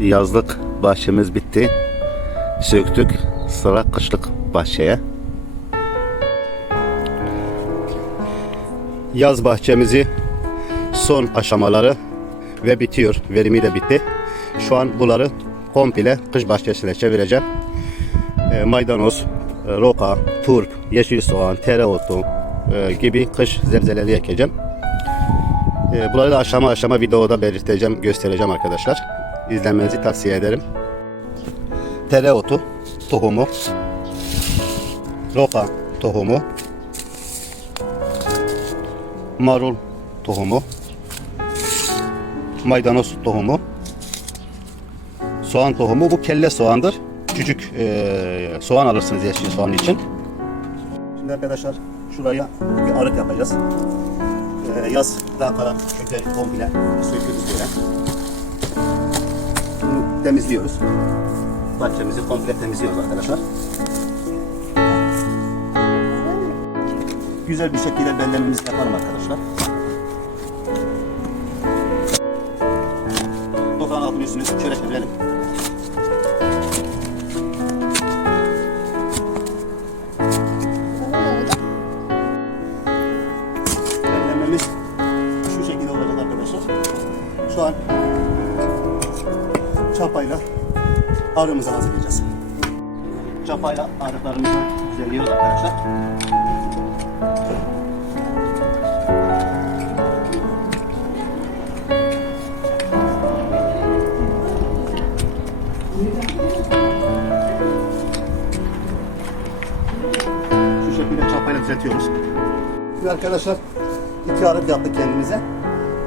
Yazlık bahçemiz bitti. Söktük. Sıra kışlık bahçeye. Yaz bahçemizi son aşamaları ve bitiyor. Verimi de bitti. Şu an bunları komple kış bahçesine çevireceğim. E, maydanoz, e, roka, turp, yeşil soğan, tereotu e, gibi kış zebzeleri ekeceğim. E, bunları da aşama aşama videoda belirteceğim, göstereceğim arkadaşlar. İzlemenizi tavsiye ederim. Tereotu tohumu, roka tohumu, marul tohumu, maydanoz tohumu, soğan tohumu. Bu kelle soğandır. Küçük eee, soğan alırsınız yeşil soğan için. Şimdi arkadaşlar şuraya bir arık yapacağız. Eee, yaz daha kalan kökleri komple söküyoruz böyle. Temizliyoruz. Bahçemizi komple temizliyoruz arkadaşlar. Güzel bir şekilde bellememizi yapalım arkadaşlar. Toprağın altını üstünü şöyle çevirelim. Bellememiz şu şekilde olacak arkadaşlar. Şu an çapayla arımızı hazırlayacağız. Çapayla arıklarımızı düzenliyoruz arkadaşlar. Şu şekilde çapayla düzeltiyoruz. Şimdi arkadaşlar iki arık yaptık kendimize.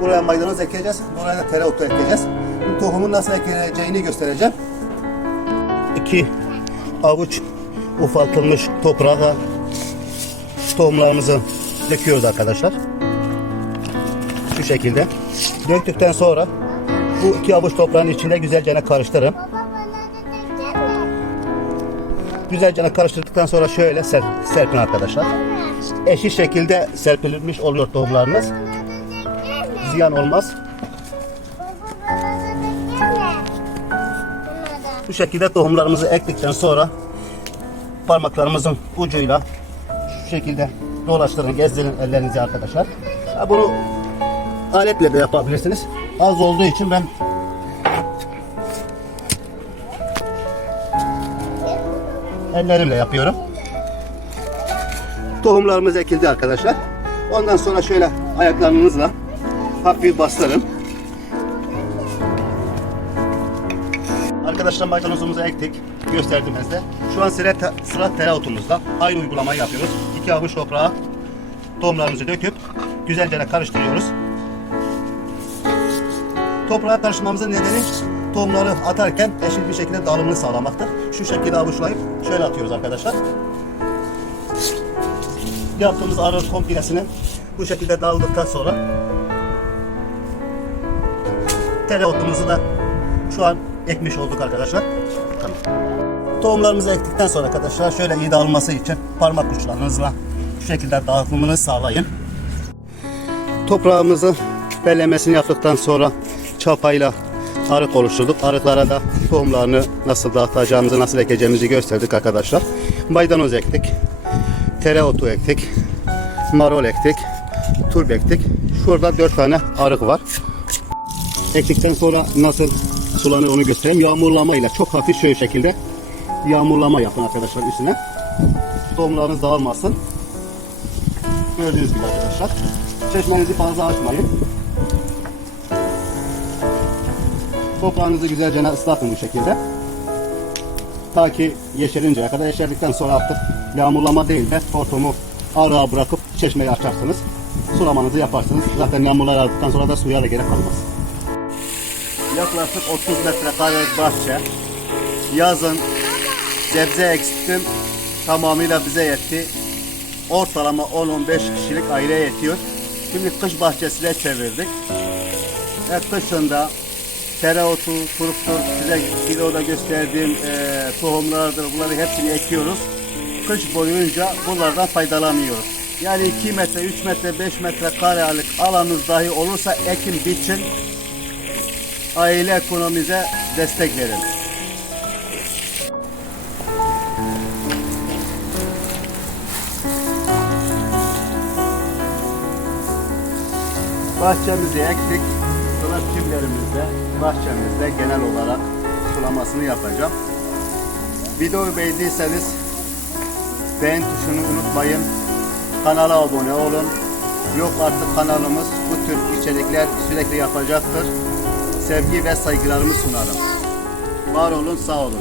Buraya maydanoz ekeceğiz. Buraya da tereotu ekeceğiz. Tohumun nasıl ekileceğini göstereceğim. İki avuç ufaltılmış toprağa tohumlarımızı döküyoruz arkadaşlar. Şu şekilde. Döktükten sonra bu iki avuç toprağın içinde güzelce karıştırın. Güzelce karıştırdıktan sonra şöyle ser, serpin arkadaşlar. Eşit şekilde serpilmiş oluyor tohumlarınız. Ziyan olmaz. Bu şekilde tohumlarımızı ektikten sonra parmaklarımızın ucuyla şu şekilde dolaştırın, gezdirin ellerinizi arkadaşlar. Bunu aletle de yapabilirsiniz. Az olduğu için ben ellerimle yapıyorum. Tohumlarımız ekildi arkadaşlar. Ondan sonra şöyle ayaklarınızla hafif bastırın. Arkadaşlar maydanozumuzu ektik. Gösterdim size. Şu an sıra, sıra tereotumuzda. Aynı uygulamayı yapıyoruz. İki avuç toprağa tohumlarımızı döküp güzelce karıştırıyoruz. Toprağa karıştırmamızın nedeni tohumları atarken eşit bir şekilde dağılımını sağlamaktır. Şu şekilde avuçlayıp şöyle atıyoruz arkadaşlar. Yaptığımız arı komplesini bu şekilde dağıldıktan sonra tereotumuzu da şu an ekmiş olduk arkadaşlar. Tamam. Tohumlarımızı ektikten sonra arkadaşlar şöyle iyi dağılması için parmak uçlarınızla şu şekilde dağıtımını sağlayın. Toprağımızı bellemesini yaptıktan sonra çapayla arık oluşturduk. Arıklara da tohumlarını nasıl dağıtacağımızı, nasıl ekeceğimizi gösterdik arkadaşlar. Maydanoz ektik. Tereotu ektik. Marul ektik. Turp ektik. Şurada dört tane arık var. Ektikten sonra nasıl sulanır onu göstereyim. Yağmurlamayla çok hafif şöyle şekilde yağmurlama yapın arkadaşlar üstüne. Tohumlarınız dağılmasın. Gördüğünüz gibi arkadaşlar. Çeşmenizi fazla açmayın. Toprağınızı güzelce ıslatın bu şekilde. Ta ki yeşerinceye kadar yeşerdikten sonra artık yağmurlama değil de hortumu arağa bırakıp çeşmeyi açarsınız. Sulamanızı yaparsınız. Zaten yağmurlar aldıktan sonra da suya da gerek kalmaz. Yaklaşık 30 metrekare bahçe. Yazın sebze ektim tamamıyla bize yetti. Ortalama 10-15 kişilik aile yetiyor. Şimdi kış bahçesine çevirdik. Ve kışında tereotu, turuptur, size videoda gösterdiğim e, tohumlardır. Bunları hepsini ekiyoruz. Kış boyunca bunlardan faydalanıyoruz. Yani 2 metre, 3 metre, 5 metre karelik alanınız dahi olursa ekin biçin. Aile ekonomize destek verin. Bahçemizi ektik. Sonra tümlerimizde bahçemizde genel olarak sulamasını yapacağım. Videoyu beğendiyseniz beğen tuşunu unutmayın. Kanala abone olun. Yok artık kanalımız bu tür içerikler sürekli yapacaktır. Sevgi ve saygılarımı sunarım. Var olun, sağ olun.